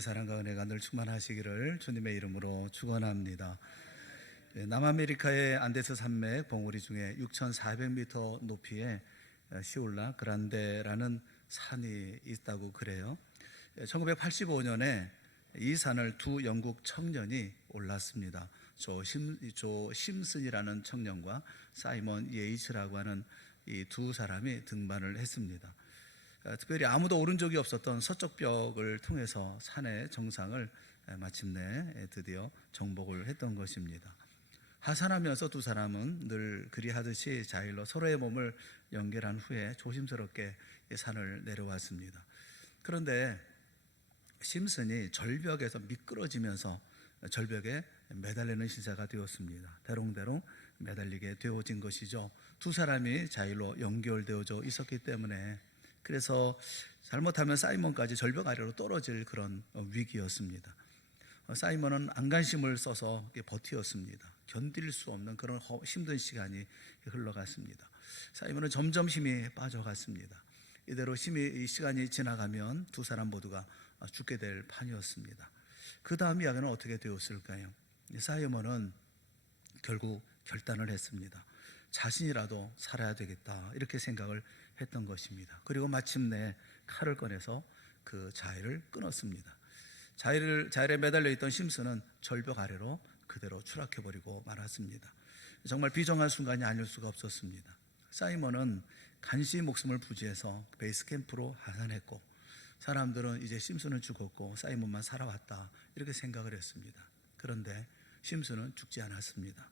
사랑과 은혜가 늘 충만하시기를 주님의 이름으로 축원합니다. 남아메리카의 안데스 산맥 봉우리 중에 6,400m 높이의 시올라 그란데라는 산이 있다고 그래요. 1985년에 이 산을 두 영국 청년이 올랐습니다. 조 심슨이라는 청년과 사이먼 예이츠라고 하는 이 두 사람이 등반을 했습니다. 특별히 아무도 오른 적이 없었던 서쪽 벽을 통해서 산의 정상을 마침내 드디어 정복을 했던 것입니다. 하산하면서 두 사람은 늘 그리하듯이 자일로 서로의 몸을 연결한 후에 조심스럽게 산을 내려왔습니다. 그런데 심슨이 절벽에서 미끄러지면서 절벽에 매달리는 시사가 되었습니다. 대롱대롱 매달리게 되어진 것이죠. 두 사람이 자일로 연결되어져 있었기 때문에. 그래서 잘못하면 사이먼까지 절벽 아래로 떨어질 그런 위기였습니다. 사이먼은 안간힘을 써서 버티었습니다. 견딜 수 없는 그런 힘든 시간이 흘러갔습니다. 사이먼은 점점 힘이 빠져갔습니다. 이대로 시간이 지나가면 두 사람 모두가 죽게 될 판이었습니다. 그 다음 이야기는 어떻게 되었을까요? 사이먼은 결국 결단을 했습니다. 자신이라도 살아야 되겠다 이렇게 생각을 했던 것입니다. 그리고 마침내 칼을 꺼내서 그 자일을 끊었습니다. 자일에 매달려 있던 심슨은 절벽 아래로 그대로 추락해버리고 말았습니다. 정말 비정한 순간이 아닐 수가 없었습니다. 사이먼은 간신히 목숨을 부지해서 베이스 캠프로 하산했고, 사람들은 이제 심슨은 죽었고 사이먼만 살아왔다 이렇게 생각을 했습니다. 그런데 심슨은 죽지 않았습니다.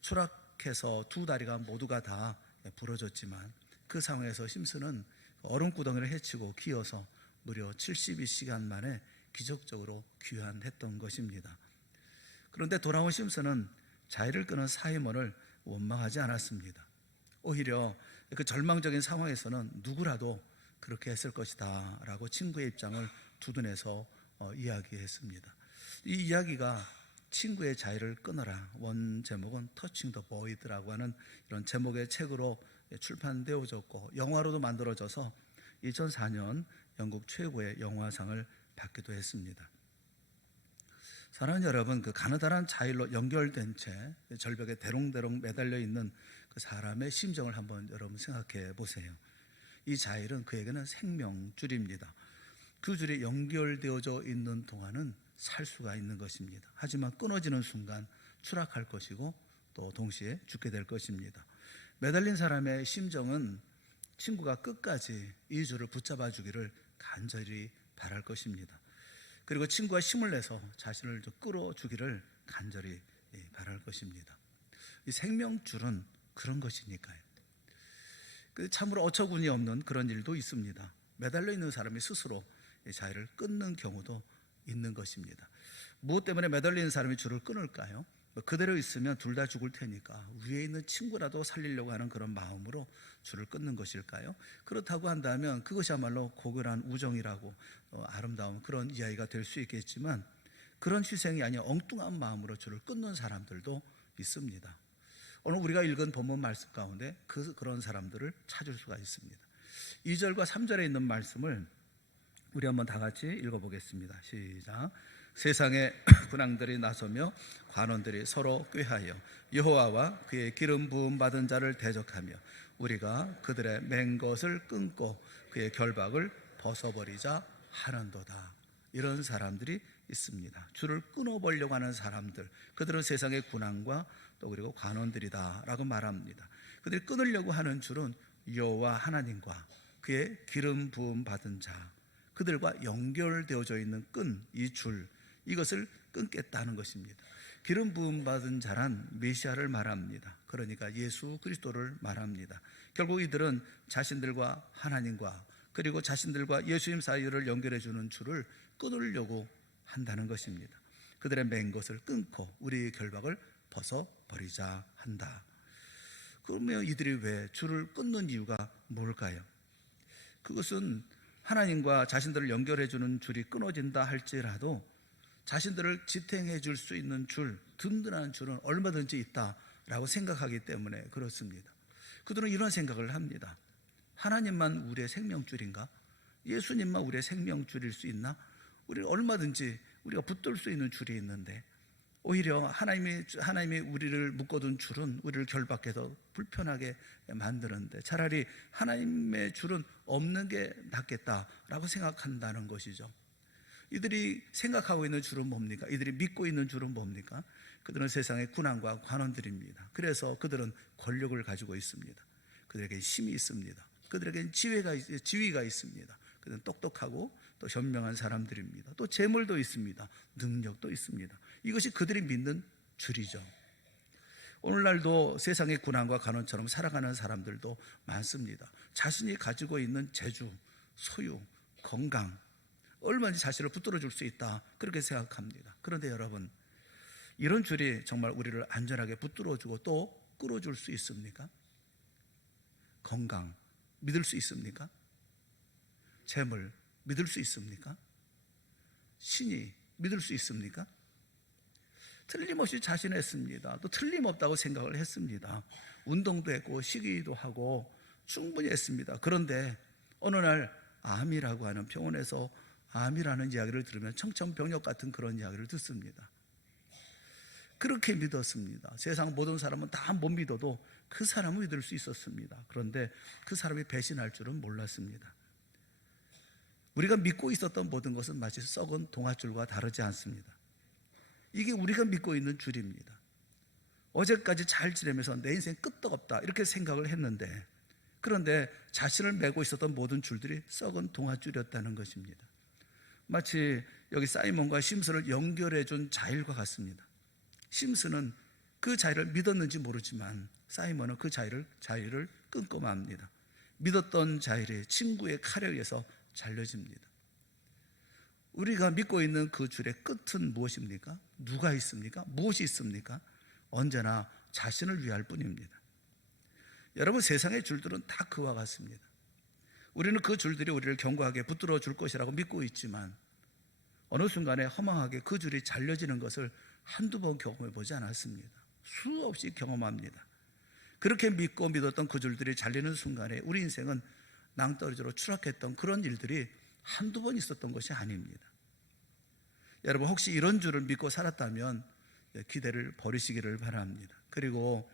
추락해서 두 다리가 모두가 다 부러졌지만 그 상황에서 심슨은 얼음구덩이를 헤치고 기어서 무려 72시간 만에 기적적으로 귀환했던 것입니다. 그런데 돌아온 심슨은 자일을 끄는 사이먼을 원망하지 않았습니다. 오히려 그 절망적인 상황에서는 누구라도 그렇게 했을 것이다 라고 친구의 입장을 두둔해서 이야기했습니다. 이 이야기가 친구의 자일을 끊어라, 원 제목은 터칭 더 보이드라고 하는 이런 제목의 책으로 출판되어졌고 영화로도 만들어져서 2004년 영국 최고의 영화상을 받기도 했습니다. 사랑하는 여러분, 그 가느다란 자일로 연결된 채 절벽에 대롱대롱 매달려 있는 그 사람의 심정을 한번 여러분 생각해 보세요. 이 자일은 그에게는 생명줄입니다. 그 줄이 연결되어져 있는 동안은 살 수가 있는 것입니다. 하지만 끊어지는 순간 추락할 것이고 또 동시에 죽게 될 것입니다. 매달린 사람의 심정은 친구가 끝까지 이 줄을 붙잡아 주기를 간절히 바랄 것입니다. 그리고 친구가 힘을 내서 자신을 끌어주기를 간절히 바랄 것입니다. 이 생명줄은 그런 것이니까요. 참으로 어처구니 없는 그런 일도 있습니다. 매달려 있는 사람이 스스로 자리를 끊는 경우도 있는 것입니다. 무엇 때문에 매달리는 사람이 줄을 끊을까요? 그대로 있으면 둘 다 죽을 테니까 위에 있는 친구라도 살리려고 하는 그런 마음으로 줄을 끊는 것일까요? 그렇다고 한다면 그것이야말로 고결한 우정이라고 아름다운 그런 이야기가 될 수 있겠지만, 그런 희생이 아니라 엉뚱한 마음으로 줄을 끊는 사람들도 있습니다. 오늘 우리가 읽은 본문 말씀 가운데 그런 사람들을 찾을 수가 있습니다. 2절과 3절에 있는 말씀을 우리 한번 다 같이 읽어보겠습니다. 시작. 세상에 군왕들이 나서며 관원들이 서로 꾀하여 여호와와 그의 기름 부음 받은 자를 대적하며 우리가 그들의 맨 것을 끊고 그의 결박을 벗어버리자 하는도다. 이런 사람들이 있습니다. 줄을 끊어보려고 하는 사람들, 그들은 세상의 군왕과 또 그리고 관원들이다 라고 말합니다. 그들이 끊으려고 하는 줄은 여호와 하나님과 그의 기름 부음 받은 자, 그들과 연결되어져 있는 이 줄, 이것을 끊겠다는 것입니다. 기름 부음 받은 자란 메시아를 말합니다. 그러니까 예수 그리스도를 말합니다. 결국 이들은 자신들과 하나님과 그리고 자신들과 예수님 사이를 연결해 주는 줄을 끊으려고 한다는 것입니다. 그들의 맨 것을 끊고 우리의 결박을 벗어버리자 한다. 그러면 이들이 왜 줄을 끊는 이유가 뭘까요? 그것은 하나님과 자신들을 연결해 주는 줄이 끊어진다 할지라도 자신들을 지탱해 줄 수 있는 줄, 든든한 줄은 얼마든지 있다라고 생각하기 때문에 그렇습니다. 그들은 이런 생각을 합니다. 하나님만 우리의 생명줄인가? 예수님만 우리의 생명줄일 수 있나? 우리는 얼마든지 우리가 붙들 수 있는 줄이 있는데, 오히려 하나님이 우리를 묶어둔 줄은 우리를 결박해서 불편하게 만드는데, 차라리 하나님의 줄은 없는 게 낫겠다라고 생각한다는 것이죠. 이들이 생각하고 있는 줄은 뭡니까? 이들이 믿고 있는 줄은 뭡니까? 그들은 세상의 군왕과 관원들입니다. 그래서 그들은 권력을 가지고 있습니다. 그들에게 힘이 있습니다. 그들에게는 지위가 있습니다. 그들은 똑똑하고 또 현명한 사람들입니다. 또 재물도 있습니다. 능력도 있습니다. 이것이 그들이 믿는 줄이죠. 오늘날도 세상의 군왕과 관원처럼 살아가는 사람들도 많습니다. 자신이 가지고 있는 재주, 소유, 건강, 얼마든지 자신을 붙들어 줄 수 있다, 그렇게 생각합니다. 그런데 여러분, 이런 줄이 정말 우리를 안전하게 붙들어 주고 또 끌어줄 수 있습니까? 건강 믿을 수 있습니까? 재물 믿을 수 있습니까? 신이 믿을 수 있습니까? 틀림없이 자신했습니다. 또 틀림없다고 생각을 했습니다. 운동도 했고 시기도 하고 충분히 했습니다. 그런데 어느 날 암이라고 하는, 병원에서 암이라는 이야기를 들으면 청천벽력 같은 그런 이야기를 듣습니다. 그렇게 믿었습니다. 세상 모든 사람은 다 못 믿어도 그 사람은 믿을 수 있었습니다. 그런데 그 사람이 배신할 줄은 몰랐습니다. 우리가 믿고 있었던 모든 것은 마치 썩은 동아줄과 다르지 않습니다. 이게 우리가 믿고 있는 줄입니다. 어제까지 잘 지내면서 내 인생 끄떡없다 이렇게 생각을 했는데, 그런데 자신을 메고 있었던 모든 줄들이 썩은 동아줄이었다는 것입니다. 마치 여기 사이먼과 심스를 연결해 준 자일과 같습니다. 심스는 그 자일을 믿었는지 모르지만 사이먼은 그 자일을 끊고 맙니다. 믿었던 자일이 친구의 칼에 의해서 잘려집니다. 우리가 믿고 있는 그 줄의 끝은 무엇입니까? 누가 있습니까? 무엇이 있습니까? 언제나 자신을 위할 뿐입니다. 여러분, 세상의 줄들은 다 그와 같습니다. 우리는 그 줄들이 우리를 견고하게 붙들어 줄 것이라고 믿고 있지만, 어느 순간에 허망하게 그 줄이 잘려지는 것을 한두 번 경험해 보지 않았습니다. 수없이 경험합니다. 그렇게 믿고 믿었던 그 줄들이 잘리는 순간에 우리 인생은 낭떠러지로 추락했던 그런 일들이 한두 번 있었던 것이 아닙니다. 여러분, 혹시 이런 줄을 믿고 살았다면 기대를 버리시기를 바랍니다. 그리고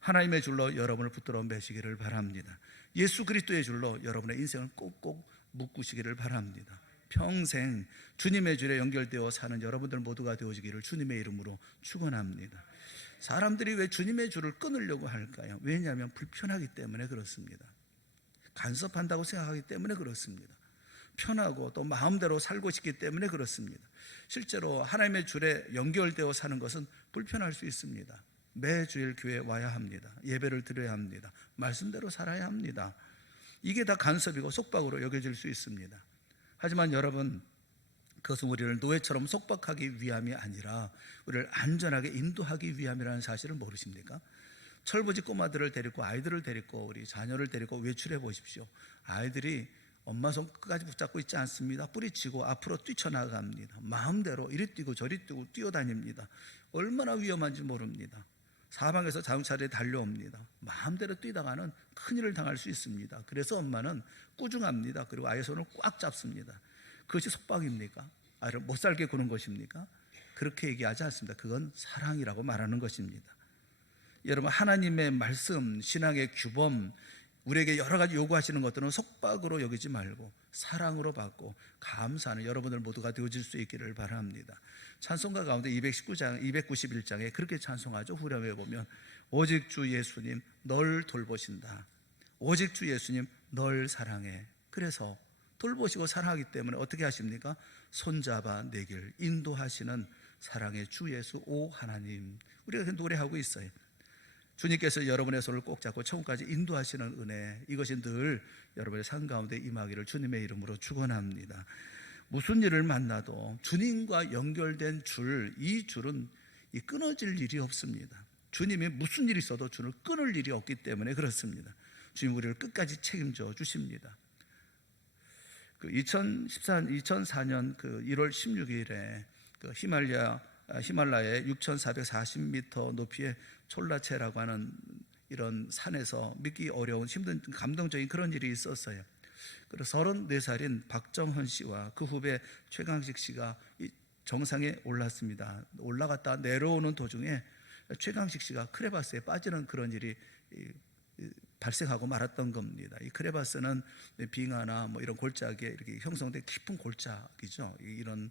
하나님의 줄로 여러분을 붙들어 매시기를 바랍니다. 예수 그리스도의 줄로 여러분의 인생을 꼭꼭 묶으시기를 바랍니다. 평생 주님의 줄에 연결되어 사는 여러분들 모두가 되어지기를 주님의 이름으로 축원합니다. 사람들이 왜 주님의 줄을 끊으려고 할까요? 왜냐하면 불편하기 때문에 그렇습니다. 간섭한다고 생각하기 때문에 그렇습니다. 편하고 또 마음대로 살고 싶기 때문에 그렇습니다. 실제로 하나님의 줄에 연결되어 사는 것은 불편할 수 있습니다. 매주일 교회에 와야 합니다. 예배를 드려야 합니다. 말씀대로 살아야 합니다. 이게 다 간섭이고 속박으로 여겨질 수 있습니다. 하지만 여러분, 그것은 우리를 노예처럼 속박하기 위함이 아니라 우리를 안전하게 인도하기 위함이라는 사실을 모르십니까? 철부지 꼬마들을 데리고, 아이들을 데리고, 우리 자녀를 데리고 외출해 보십시오. 아이들이 엄마 손 끝까지 붙잡고 있지 않습니다. 뿌리치고 앞으로 뛰쳐나갑니다. 마음대로 이리 뛰고 저리 뛰고 뛰어다닙니다. 얼마나 위험한지 모릅니다. 사방에서 자동차들이 달려옵니다. 마음대로 뛰다가는 큰일을 당할 수 있습니다. 그래서 엄마는 꾸중합니다. 그리고 아이의 손을 꽉 잡습니다. 그것이 속박입니까? 아이를 못 살게 구는 것입니까? 그렇게 얘기하지 않습니다. 그건 사랑이라고 말하는 것입니다. 여러분, 하나님의 말씀, 신앙의 규범, 우리에게 여러 가지 요구하시는 것들은 속박으로 여기지 말고 사랑으로 받고 감사하는 여러분들 모두가 되어질 수 있기를 바랍니다. 찬송가 가운데 291장에 그렇게 찬송하죠. 후렴에 보면 오직 주 예수님 널 돌보신다. 오직 주 예수님 널 사랑해. 그래서 돌보시고 사랑하기 때문에 어떻게 하십니까? 손잡아 내 길 인도하시는 사랑의 주 예수 오 하나님. 우리가 노래하고 있어요. 주님께서 여러분의 손을 꼭 잡고 천국까지 인도하시는 은혜, 이것이 늘 여러분의 삶 가운데 임하기를 주님의 이름으로 축원합니다. 무슨 일을 만나도 주님과 연결된 줄, 이 줄은 끊어질 일이 없습니다. 주님이 무슨 일이 있어도 줄을 끊을 일이 없기 때문에 그렇습니다. 주님 우리를 끝까지 책임져 주십니다. 2004년 1월 16일에 히말라야의 6,440m 높이의 촐라체라고 하는 이런 산에서 믿기 어려운 힘든 감동적인 그런 일이 있었어요. 그래서 34살인 박정헌 씨와 그 후배 최강식 씨가 이 정상에 올랐습니다. 올라갔다 내려오는 도중에 최강식 씨가 크레바스에 빠지는 그런 일이 발생하고 말았던 겁니다. 이 크레바스는 빙하나 뭐 이런 골짜기에 이렇게 형성된 깊은 골짜기죠. 이런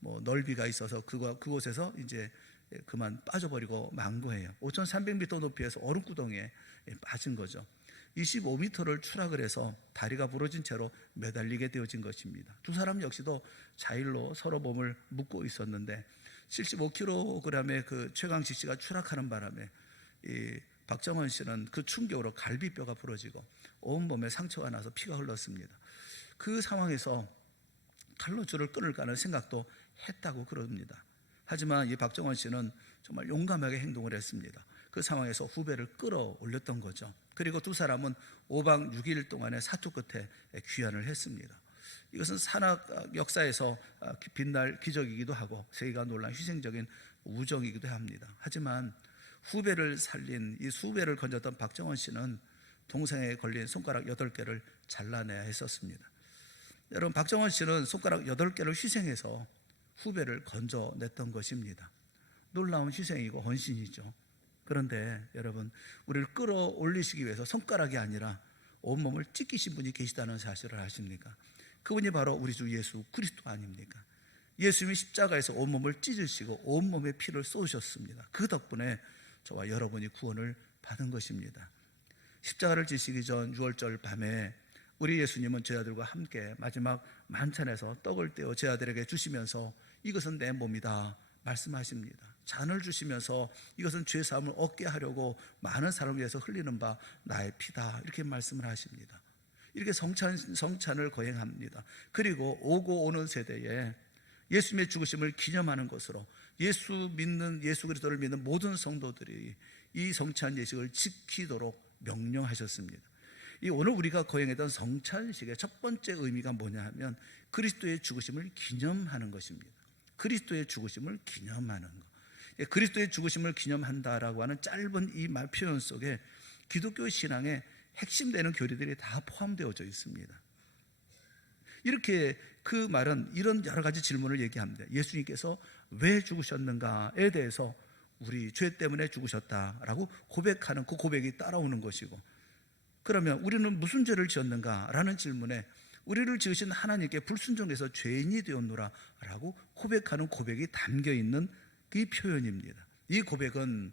넓이가 있어서 그곳에서 이제 그만 빠져버리고 만 거예요. 5,300m 높이에서 얼음구덩이에 빠진 거죠. 25m를 추락을 해서 다리가 부러진 채로 매달리게 되어진 것입니다. 두 사람 역시도 자일로 서로 몸을 묶고 있었는데 75kg의 그 최강식 씨가 추락하는 바람에 이 박정헌 씨는 그 충격으로 갈비뼈가 부러지고 온몸에 상처가 나서 피가 흘렀습니다. 그 상황에서 칼로 줄을 끊을까는 생각도 했다고 그럽니다. 하지만 이 박정헌 씨는 정말 용감하게 행동을 했습니다. 그 상황에서 후배를 끌어올렸던 거죠. 그리고 두 사람은 5박 6일 동안의 사투 끝에 귀환을 했습니다. 이것은 산악 역사에서 빛날 기적이기도 하고 세계가 놀란 희생적인 우정이기도 합니다. 하지만 후배를 살린 이 수배를 건졌던 박정헌 씨는 동생에 걸린 손가락 8개를 잘라내야 했었습니다. 여러분, 박정헌 씨는 손가락 8개를 희생해서 후배를 건져냈던 것입니다. 놀라운 희생이고 헌신이죠. 그런데 여러분, 우리를 끌어올리시기 위해서 손가락이 아니라 온몸을 찢기신 분이 계시다는 사실을 아십니까? 그분이 바로 우리 주 예수 그리스도 아닙니까? 예수님이 십자가에서 온몸을 찢으시고 온몸에 피를 쏟으셨습니다. 그 덕분에 저와 여러분이 구원을 받은 것입니다. 십자가를 지시기 전 6월절 밤에 우리 예수님은 제자들과 함께 마지막 만찬에서 떡을 떼어 제자들에게 주시면서 이것은 내 몸이다 말씀하십니다. 잔을 주시면서 이것은 죄사함을 얻게 하려고 많은 사람을 위해서 흘리는 바 나의 피다 이렇게 말씀을 하십니다. 이렇게 성찬을 거행합니다. 그리고 오고 오는 세대에 예수님의 죽으심을 기념하는 것으로 예수 그리스도를 믿는 모든 성도들이 이 성찬 예식을 지키도록 명령하셨습니다. 이 오늘 우리가 거행했던 성찬식의 첫 번째 의미가 뭐냐 하면 그리스도의 죽으심을 기념하는 것입니다. 그리스도의 죽으심을 기념하는 것. 그리스도의 죽으심을 기념한다라고 하는 짧은 이 말 표현 속에 기독교 신앙의 핵심되는 교리들이 다 포함되어져 있습니다. 이렇게 그 말은 이런 여러 가지 질문을 얘기합니다. 예수님께서 왜 죽으셨는가에 대해서 우리 죄 때문에 죽으셨다라고 고백하는 그 고백이 따라오는 것이고, 그러면 우리는 무슨 죄를 지었는가라는 질문에 우리를 지으신 하나님께 불순종해서 죄인이 되었노라 라고 고백하는 고백이 담겨있는 이 표현입니다. 이 고백은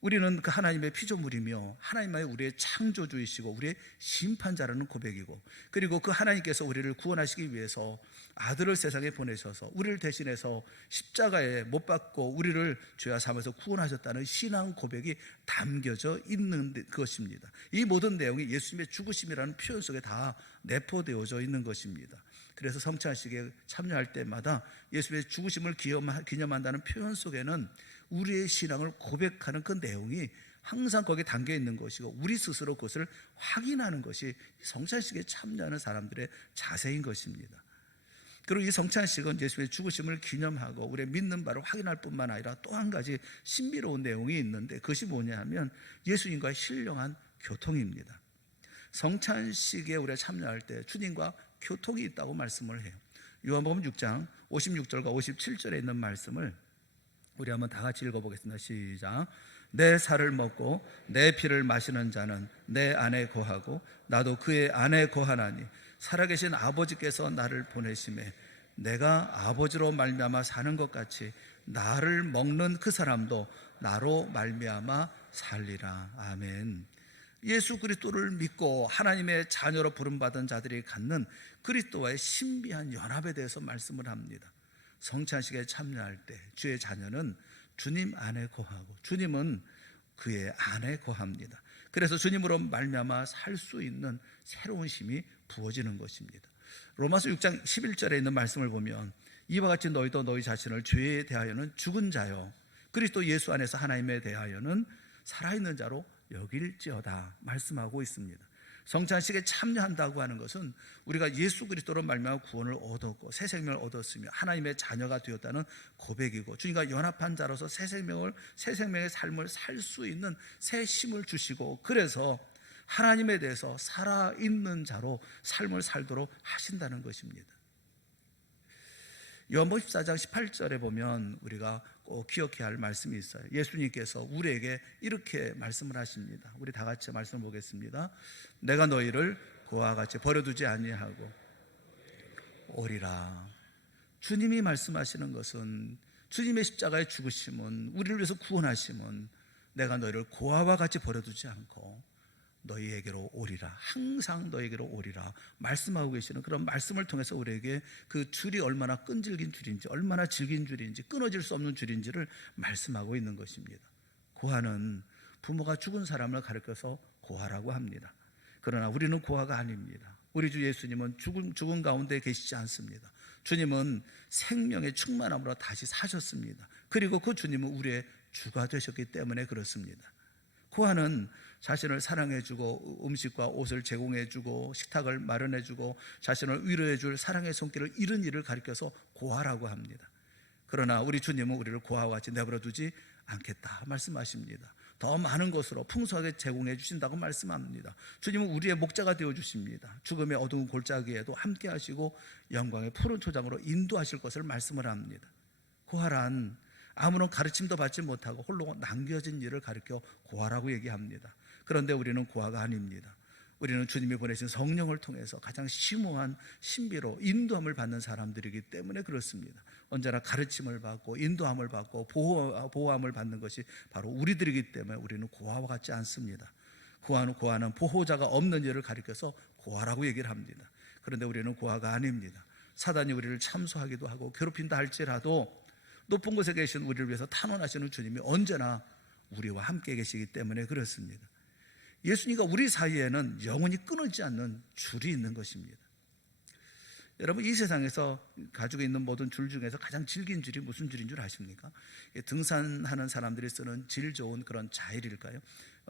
우리는 그 하나님의 피조물이며 하나님만이 우리의 창조주이시고 우리의 심판자라는 고백이고, 그리고 그 하나님께서 우리를 구원하시기 위해서 아들을 세상에 보내셔서 우리를 대신해서 십자가에 못 박고 우리를 죄와 사함에서 구원하셨다는 신앙 고백이 담겨져 있는 것입니다. 이 모든 내용이 예수님의 죽으심이라는 표현 속에 다 내포되어져 있는 것입니다. 그래서 성찬식에 참여할 때마다 예수님의 죽으심을 기념한다는 표현 속에는 우리의 신앙을 고백하는 그 내용이 항상 거기에 담겨 있는 것이고, 우리 스스로 그것을 확인하는 것이 성찬식에 참여하는 사람들의 자세인 것입니다. 그리고 이 성찬식은 예수님의 죽으심을 기념하고 우리의 믿는 바를 확인할 뿐만 아니라 또 한 가지 신비로운 내용이 있는데, 그것이 뭐냐 하면 예수님과의 신령한 교통입니다. 성찬식에 우리가 참여할 때 주님과 교통이 있다고 말씀을 해요. 요한복음 6장 56절과 57절에 있는 말씀을 우리 한번 다 같이 읽어보겠습니다. 시작. 내 살을 먹고 내 피를 마시는 자는 내 안에 거하고 나도 그의 안에 거하나니 살아계신 아버지께서 나를 보내심에 내가 아버지로 말미암아 사는 것 같이 나를 먹는 그 사람도 나로 말미암아 살리라. 아멘. 예수 그리스도를 믿고 하나님의 자녀로 부름받은 자들이 갖는 그리스도와의 신비한 연합에 대해서 말씀을 합니다. 성찬식에 참여할 때 주의 자녀는 주님 안에 거하고 주님은 그의 안에 거합니다. 그래서 주님으로 말미암아 살 수 있는 새로운 힘이 부어지는 것입니다. 로마서 6장 11절에 있는 말씀을 보면 이와 같이 너희도 너희 자신을 죄에 대하여는 죽은 자요 그리스도 예수 안에서 하나님에 대하여는 살아있는 자로 여길지어다 말씀하고 있습니다. 성찬식에 참여한다고 하는 것은 우리가 예수 그리스도로 말미암아 구원을 얻었고 새 생명을 얻었으며 하나님의 자녀가 되었다는 고백이고, 주님과 연합한 자로서 새 생명의 삶을 살 수 있는 새 힘을 주시고, 그래서 하나님에 대해서 살아있는 자로 삶을 살도록 하신다는 것입니다. 요한복음 14장 18절에 보면 우리가 꼭 기억해야 할 말씀이 있어요. 예수님께서 우리에게 이렇게 말씀을 하십니다. 우리 다 같이 말씀 보겠습니다. 내가 너희를 그와 같이 버려두지 아니하고 오리라. 주님이 말씀하시는 것은, 주님의 십자가의 죽으심은, 우리를 위해서 구원하심은 내가 너희를 고아와 같이 버려두지 않고 너희에게로 오리라, 항상 너희에게로 오리라 말씀하고 계시는 그런 말씀을 통해서 우리에게 그 줄이 얼마나 끈질긴 줄인지, 얼마나 질긴 줄인지, 끊어질 수 없는 줄인지를 말씀하고 있는 것입니다. 고아는 부모가 죽은 사람을 가리켜서 고아라고 합니다. 그러나 우리는 고아가 아닙니다. 우리 주 예수님은 죽은 가운데 계시지 않습니다. 주님은 생명의 충만함으로 다시 사셨습니다. 그리고 그 주님은 우리의 주가 되셨기 때문에 그렇습니다. 고아는 자신을 사랑해주고 음식과 옷을 제공해주고 식탁을 마련해주고 자신을 위로해줄 사랑의 손길을 잃은 이를 가리켜서 고아라고 합니다. 그러나 우리 주님은 우리를 고아와 같이 내버려두지 않겠다 말씀하십니다. 더 많은 것으로 풍성하게 제공해 주신다고 말씀합니다. 주님은 우리의 목자가 되어 주십니다. 죽음의 어두운 골짜기에도 함께 하시고 영광의 푸른 초장으로 인도하실 것을 말씀을 합니다. 고아란 아무런 가르침도 받지 못하고 홀로 남겨진 일을 가리켜 고아라고 얘기합니다. 그런데 우리는 고아가 아닙니다. 우리는 주님이 보내신 성령을 통해서 가장 심오한 신비로 인도함을 받는 사람들이기 때문에 그렇습니다. 언제나 가르침을 받고 인도함을 받고 보호함을 받는 것이 바로 우리들이기 때문에 우리는 고아와 같지 않습니다. 고아는 보호자가 없는 일을 가리켜서 고아라고 얘기를 합니다. 그런데 우리는 고아가 아닙니다. 사단이 우리를 참소하기도 하고 괴롭힌다 할지라도 높은 곳에 계신 우리를 위해서 탄원하시는 주님이 언제나 우리와 함께 계시기 때문에 그렇습니다. 예수님과 우리 사이에는 영원히 끊어지지 않는 줄이 있는 것입니다. 여러분, 이 세상에서 가지고 있는 모든 줄 중에서 가장 질긴 줄이 무슨 줄인 줄 아십니까? 등산하는 사람들이 쓰는 질 좋은 그런 자일일까요?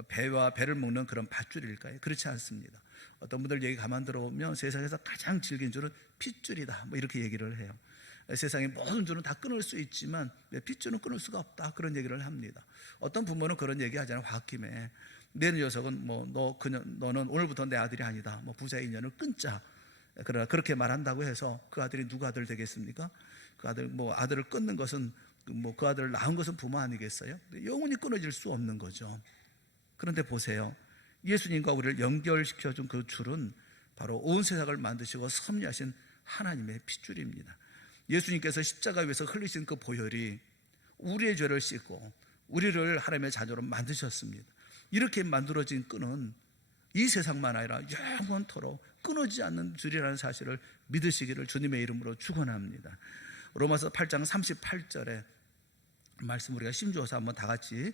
배와 배를 묶는 그런 밧줄일까요? 그렇지 않습니다. 어떤 분들 얘기 가만 들어보면 세상에서 가장 질긴 줄은 핏줄이다 뭐 이렇게 얘기를 해요. 세상의 모든 줄은 다 끊을 수 있지만 핏줄은 끊을 수가 없다 그런 얘기를 합니다. 어떤 부모는 그런 얘기 하잖아요. 홧김에 내 녀석은 너는 오늘부터 내 아들이 아니다. 부자 인연을 끊자. 그러나 그렇게 말한다고 해서 그 아들이 누구 아들 되겠습니까? 그 아들 아들을 끊는 것은 그 아들을 낳은 것은 부모 아니겠어요? 영원히 끊어질 수 없는 거죠. 그런데 보세요. 예수님과 우리를 연결시켜준 그 줄은 바로 온 세상을 만드시고 섭리하신 하나님의 핏줄입니다. 예수님께서 십자가 위에서 흘리신 그 보혈이 우리의 죄를 씻고 우리를 하나님의 자녀로 만드셨습니다. 이렇게 만들어진 끈은 이 세상만 아니라 영원토록 끊어지지 않는 줄이라는 사실을 믿으시기를 주님의 이름으로 축원합니다. 로마서 8장 38절에 말씀 우리가 심주어서 한번 다 같이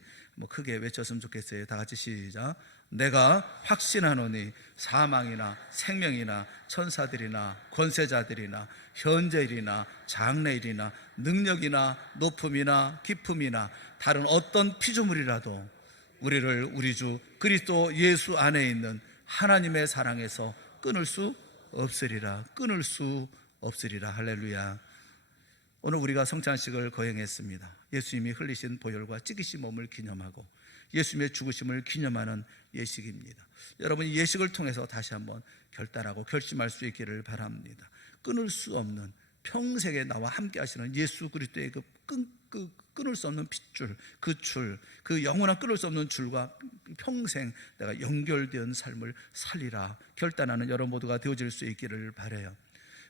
크게 외쳤으면 좋겠어요. 다 같이 시작. 내가 확신하노니 사망이나 생명이나 천사들이나 권세자들이나 현재일이나 장래일이나 능력이나 높음이나 깊음이나 다른 어떤 피조물이라도 우리를 우리 주 그리스도 예수 안에 있는 하나님의 사랑에서 끊을 수 없으리라. 끊을 수 없으리라. 할렐루야. 오늘 우리가 성찬식을 거행했습니다. 예수님이 흘리신 보혈과 찢기신 몸을 기념하고 예수님의 죽으심을 기념하는 예식입니다. 여러분, 이 예식을 통해서 다시 한번 결단하고 결심할 수 있기를 바랍니다. 끊을 수 없는, 평생에 나와 함께 하시는 예수 그리스도의 끊을 수 없는 핏줄, 그 영원한 끊을 수 없는 줄과 평생 내가 연결된 삶을 살리라 결단하는 여러분 모두가 되어질 수 있기를 바라요.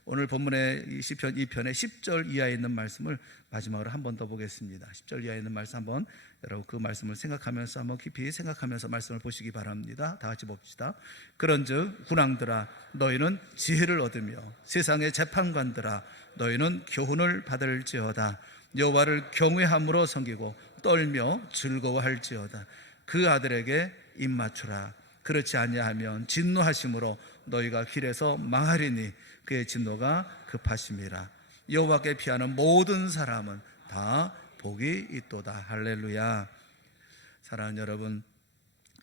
오늘 본문의 시편 2편의 10절 이하에 있는 말씀을 마지막으로 한 번 더 보겠습니다. 10절 이하에 있는 말씀 한번 여러분 그 말씀을 생각하면서 한번 깊이 생각하면서 말씀을 보시기 바랍니다. 다 같이 봅시다. 그런즉 군왕들아 너희는 지혜를 얻으며 세상의 재판관들아 너희는 교훈을 받을지어다. 여호와를 경외함으로 섬기고 떨며 즐거워할지어다. 그 아들에게 입맞추라. 그렇지 아니하면 진노하심으로 너희가 길에서 망하리니 그의 진노가 급하심이라. 여호와께 피하는 모든 사람은 다 복이 있도다. 할렐루야. 사랑하는 여러분,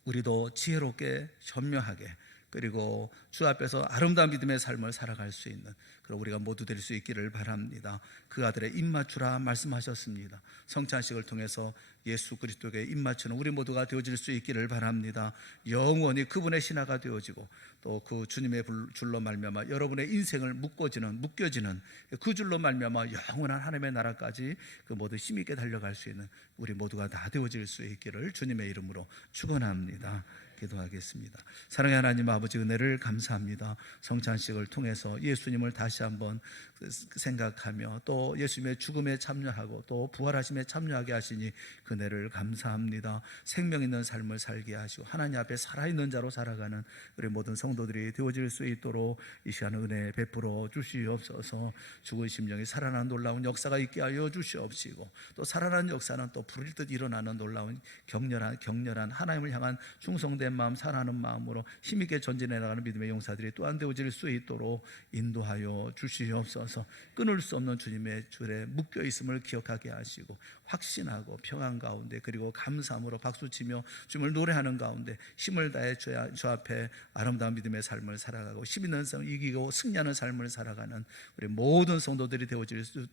우리도 지혜롭게 현명하게 그리고 주 앞에서 아름다운 믿음의 삶을 살아갈 수 있는 그럼 우리가 모두 될 수 있기를 바랍니다. 그 아들의 입맞추라 말씀하셨습니다. 성찬식을 통해서 예수 그리스도에게 입맞추는 우리 모두가 되어질 수 있기를 바랍니다. 영원히 그분의 신하가 되어지고 또 그 주님의 줄로 말미암아 여러분의 인생을 묶여지는 그 줄로 말미암아 영원한 하나님의 나라까지 그 모두 힘있게 달려갈 수 있는 우리 모두가 다 되어질 수 있기를 주님의 이름으로 축원합니다. 기도하겠습니다. 사랑의 하나님 아버지, 은혜를 감사합니다. 성찬식을 통해서 예수님을 다시 한번 생각하며 또 예수님의 죽음에 참여하고 또 부활하심에 참여하게 하시니 그 은혜를 감사합니다. 생명 있는 삶을 살게 하시고 하나님 앞에 살아있는 자로 살아가는 우리 모든 성도들이 되어질 수 있도록 이 시간 은혜 베풀어 주시옵소서. 죽은 심령이 살아난 놀라운 역사가 있게 하여 주시옵시고 또 살아난 역사는 또 불일 듯 일어나는 놀라운 격렬한 하나님을 향한 충성된 마음, 사랑하는 마음으로 힘있게 전진해 나가는 믿음의 용사들이 또한 되어질 수 있도록 인도하여 주시옵소서. 끊을 수 없는 주님의 줄에 묶여 있음을 기억하게 하시고 확신하고 평안 가운데 그리고 감사함으로 박수치며 주님을 노래하는 가운데 힘을 다해 주 앞에 아름다운 믿음의 삶을 살아가고 힘 있는 삶, 이기고 승리하는 삶을 살아가는 우리 모든 성도들이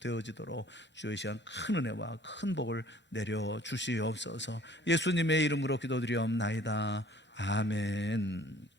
되어지도록 주의 시간 큰 은혜와 큰 복을 내려 주시옵소서. 예수님의 이름으로 기도드리옵나이다. 아멘.